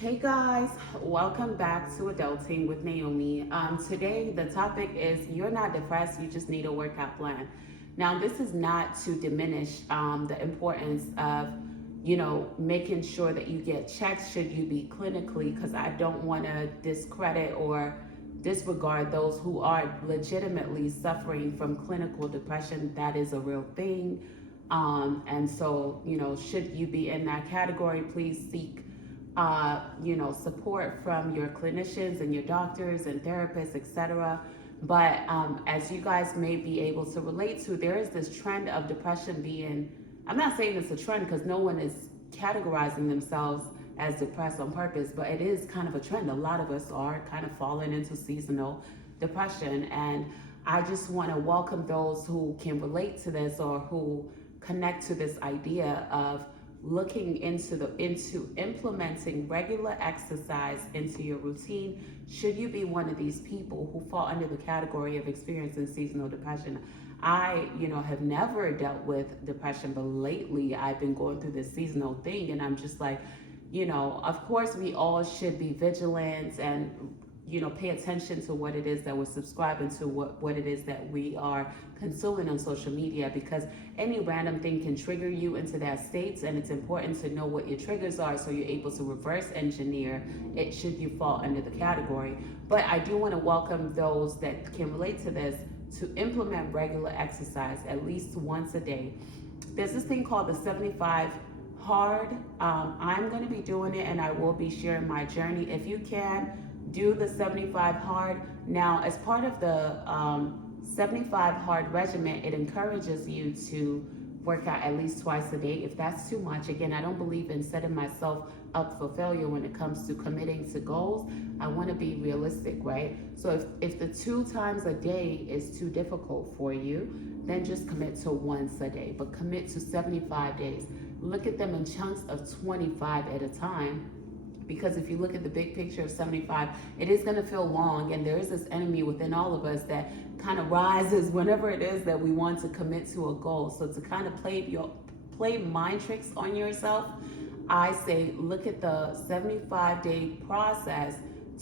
Hey guys, welcome back to Adulting with Naomi. Today the topic is you're not depressed, you just need a workout plan. Now this is not to diminish the importance of making sure that you get checked should you be clinically, because I don't want to discredit or disregard those who are legitimately suffering from clinical depression. That is a real thing. And so, should you be in that category, please seek support from your clinicians and your doctors and therapists, etc. But as you guys may be able to relate to, there is this trend of depression being, I'm not saying it's a trend because no one is categorizing themselves as depressed on purpose, but it is kind of a trend. A lot of us are kind of falling into seasonal depression. And I just want to welcome those who can relate to this or who connect to this idea of looking into implementing regular exercise into your routine should you be one of these people who fall under the category of experiencing seasonal depression. I have never dealt with depression, but lately I've been going through this seasonal thing, and I'm just like, of course we all should be vigilant and pay attention to what it is that we're subscribing to, what it is that we are consuming on social media, because any random thing can trigger you into that state, and it's important to know what your triggers are so you're able to reverse engineer it should you fall under the category. But I do want to welcome those that can relate to this to implement regular exercise at least once a day. There's this thing called the 75 hard. I'm going to be doing it, and I will be sharing my journey. If you can, do the 75 hard. Now, as part of the 75 hard regimen, it encourages you to work out at least twice a day. If that's too much, again, I don't believe in setting myself up for failure when it comes to committing to goals. I want to be realistic, right? So if the 2 times a day is too difficult for you, then just commit to once a day, but commit to 75 days. Look at them in chunks of 25 at a time. Because if you look at the big picture of 75, it is going to feel long, and there is this enemy within all of us that kind of rises whenever it is that we want to commit to a goal. So to kind of play mind tricks on yourself, I say look at the 75-day process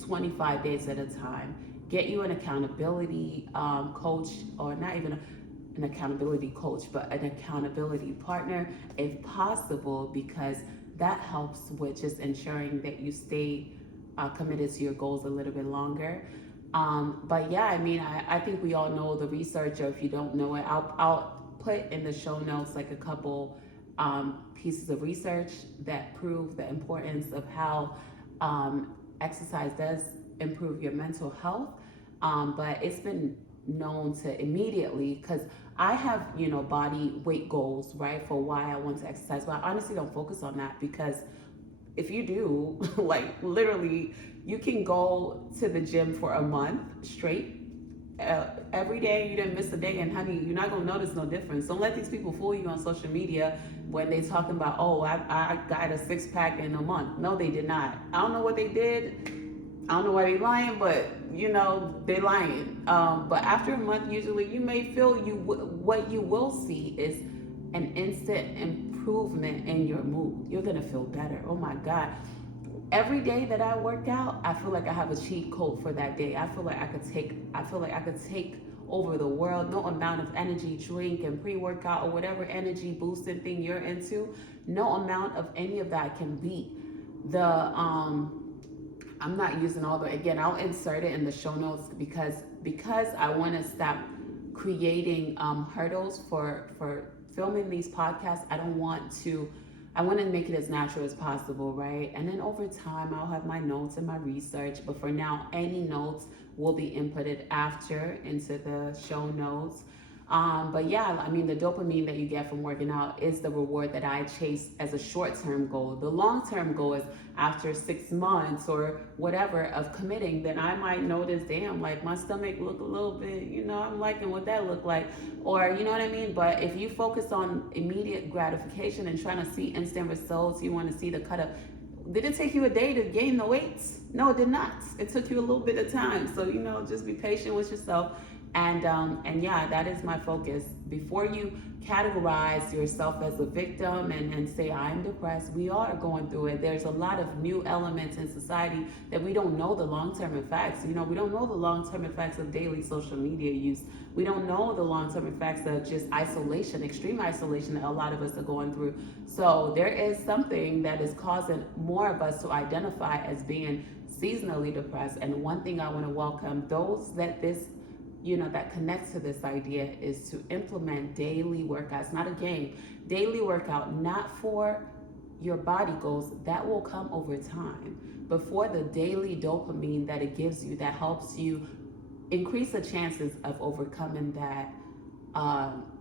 25 days at a time. Get you an accountability coach, or not even an accountability coach, but an accountability partner if possible, because that helps with just ensuring that you stay committed to your goals a little bit longer. But yeah, I think we all know the research, or if you don't know it, I'll put in the show notes like a couple pieces of research that prove the importance of how exercise does improve your mental health. But it's been known to immediately, because I have body weight goals, right, for why I want to exercise, but I honestly don't focus on that, because if you do like literally you can go to the gym for a month straight, every day, you didn't miss a day, and honey, you're not gonna notice no difference. Don't let these people fool you on social media when they talking about, oh, I got a 6-pack in a month. No, they did not. I don't know what they did. I don't know why they lying, but they lying. But after a month, usually you may feel what you will see is an instant improvement in your mood. You're gonna feel better. Oh my God. Every day that I work out, I feel like I have a cheat code for that day. I feel like I could take over the world. No amount of energy drink and pre-workout or whatever energy boosting thing you're into, no amount of any of that can beat the I'm not using all the, again, I'll insert it in the show notes, because I want to stop creating hurdles for filming these podcasts. I want to make it as natural as possible, right? And then over time, I'll have my notes and my research, but for now, any notes will be inputted after into the show notes. But yeah, the dopamine that you get from working out is the reward that I chase as a short-term goal. The long-term goal is after 6 months or whatever of committing, then I might notice, damn, like my stomach look a little bit, I'm liking what that look like, or you know what I mean? But if you focus on immediate gratification and trying to see instant results, you want to see the cut up. Did it take you a day to gain the weight? No, it did not. It took you a little bit of time. So, just be patient with yourself And yeah, that is my focus. Before you categorize yourself as a victim and say I'm depressed, we are going through it. There's a lot of new elements in society that we don't know the long-term effects. You know, we don't know the long-term effects of daily social media use. We don't know the long-term effects of just isolation, extreme isolation that a lot of us are going through. So there is something that is causing more of us to identify as being seasonally depressed. And one thing I want to welcome those that this, that connects to this idea is to implement daily workouts, not a game, daily workout, not for your body goals, that will come over time, but for the daily dopamine that it gives you, that helps you increase the chances of overcoming that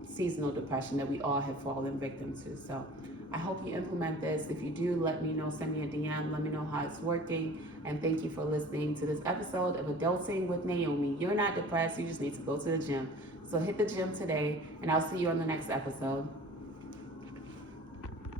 seasonal depression that we all have fallen victim to. So I hope you implement this. If you do, let me know, send me a DM, let me know how it's working. And thank you for listening to this episode of Adulting with Naomi. You're not depressed, you just need to go to the gym. So hit the gym today, and I'll see you on the next episode.